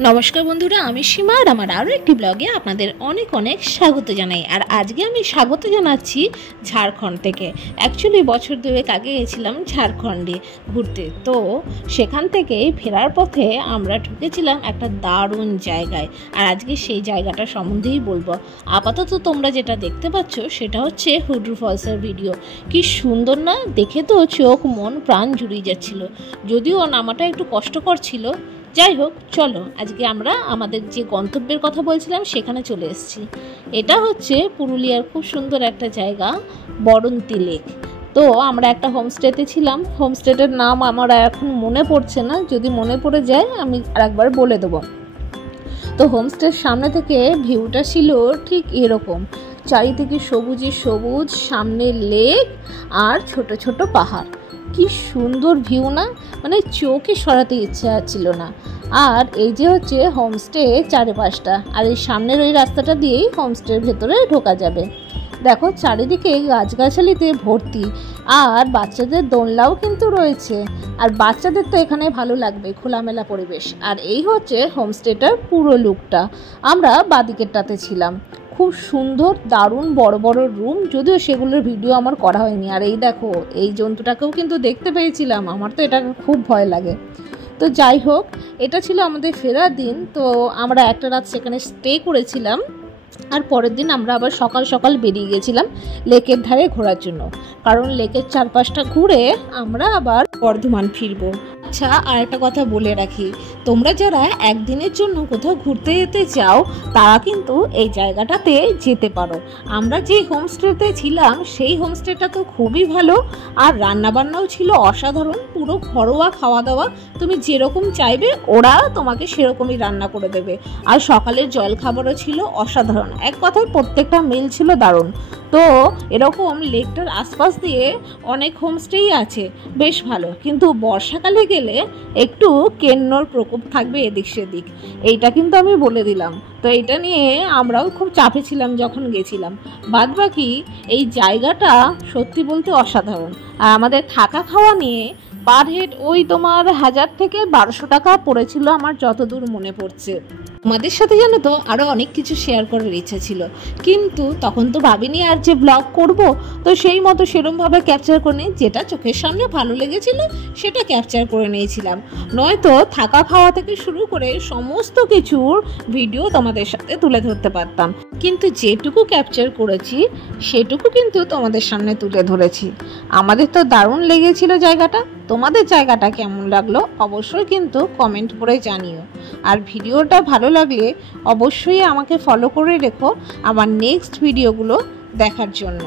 नमस्कार बंधुरा आमी सीमा और आमार आरो एकटी ब्लगे आपनादेर अनेक अनेक स्वागत जानाई। और आजके आमी स्वागत जानाच्छि झारखंड थेके। एक्चुअली बछर दुएक आगे गेछिलाम झारखंडे घुरते, तो सेखान थेके फेरार पथे आमरा ढुकेछिलाम एकटा दारुण जायगाय। और आजके सेई जायगाटा सम्बन्धेई बोलबो। आपातत तोमरा जेटा देखते पाচ্ছো सेटा हच्छे हुडुर फल्सের भिडियो। कि सुंदर ना, देखे तो चोख मन प्राण जुड़िয়ে যাচ্ছিল। যদিও নামাটা একটু কষ্টকর ছিল। যাই হোক, চলো আজকে আমরা আমাদের যে গন্তব্যের কথা বলছিলাম সেখানে চলে এসেছি। এটা হচ্ছে পুরুলিয়ার খুব সুন্দর একটা জায়গা, বরন্তি লেক। তো আমরা একটা হোমস্টেতে ছিলাম। হোমস্টেটার নাম আমার এখন মনে পড়ছে না, যদি মনে পড়ে যায় আমি আরেকবার বলে দেবো। তো হোমস্টের সামনে থেকে ভিউটা ছিল ঠিক এরকম, চারিদিকে সবুজে সবুজ, সামনে লেক আর ছোট ছোট পাহাড়। কি সুন্দর ভিউ না, মানে চোখে সরাতে ইচ্ছা ছিল না। আর এই যে হচ্ছে হোমস্টে চারিপাশটা, আর এই সামনের ওই রাস্তাটা দিয়েই হোমস্টের ভেতরে ঢোকা যাবে। দেখো চারিদিকে গাছগাছালিতে ভর্তি, আর বাচ্চাদের দোলনাও কিন্তু রয়েছে। আর বাচ্চাদের তো এখানে ভালো লাগবে, খোলামেলা পরিবেশ। আর এই হচ্ছে হোমস্টেটার পুরো লুকটা। আমরা বাদিকেরটাতে ছিলাম। খুব সুন্দর দারুণ বড় বড় রুম, যদিও সেগুলোর ভিডিও আমার করা হয়নি। আর এই দেখো এই জন্তুটাকেও কিন্তু দেখতে পেয়েছিলাম, আমার তো এটা খুব ভয় লাগে। তো যাই হোক, এটা ছিল আমাদের ফেরার দিন। তো আমরা একটা রাত সেখানে স্টে করেছিলাম, আর পরের দিন আমরা আবার সকাল সকাল বেরিয়ে গেছিলাম লেকের ধারে ঘোরার জন্য, কারণ লেকের চারপাশটা ঘুরে আমরা আবার বর্ধমান ফিরবো। আচ্ছা, আর একটা কথা বলে রাখি, তোমরা যারা একদিনের জন্য কোথাও ঘুরতে যেতে চাও তারা কিন্তু এই জায়গাটাতে যেতে পারো। আমরা যে হোমস্টেতে ছিলাম সেই হোমস্টেটা তো খুবই ভালো, আর রান্নাবান্নাও ছিল অসাধারণ। পুরো ঘরোয়া খাওয়া দাওয়া, তুমি যেরকম চাইবে ওরা তোমাকে সেরকমই রান্না করে দেবে। আর সকালের জলখাবারও ছিল অসাধারণ। এক কথায় প্রত্যেকটা মিল ছিল দারুণ। তো এরকম লেকটার আশপাশ দিয়ে অনেক হোমস্টেই আছে, বেশ ভালো। কিন্তু বর্ষাকালে গেলে একটু কেন্নর প্রকোপ থাকবে এদিক সেদিক, এইটা কিন্তু আমি বলে দিলাম। তো এটা নিয়ে আমরাও খুব চাপে ছিলাম যখন গেছিলাম। বাদ বাকি এই জায়গাটা সত্যি বলতে অসাধারণ। আর আমাদের থাকা খাওয়া নিয়ে পার হেড ওই তোমার 1000 থেকে 1200 টাকা পড়েছিল আমার যতদূর মনে পড়ছে। তোমাদের সাথে জানো তো আরও অনেক কিছু শেয়ার করার ইচ্ছা ছিল, কিন্তু তখন তো ভাবিনি আর যে ব্লগ করব। তো সেই মতো সেরমভাবে ক্যাপচার করে নিই, যেটা চোখের সামনে ভালো লেগেছিল সেটা ক্যাপচার করে নিয়েছিলাম। নয়তো থাকা খাওয়া থেকে শুরু করে সমস্ত কিছুর ভিডিও তোমাদের সাথে তুলে ধরতে পারতাম, কিন্তু যেটুকু ক্যাপচার করেছি সেটুকু কিন্তু তোমাদের সামনে তুলে ধরেছি। আমাদের তো দারুণ লেগেছিল জায়গাটা। তোমাদের জায়গাটা কেমন লাগলো অবশ্যই কিন্তু কমেন্ট করে জানিও। আর ভিডিওটা ভালো লাগলে অবশ্যই আমাকে ফলো করে রেখো আমার নেক্সট ভিডিওগুলো দেখার জন্য।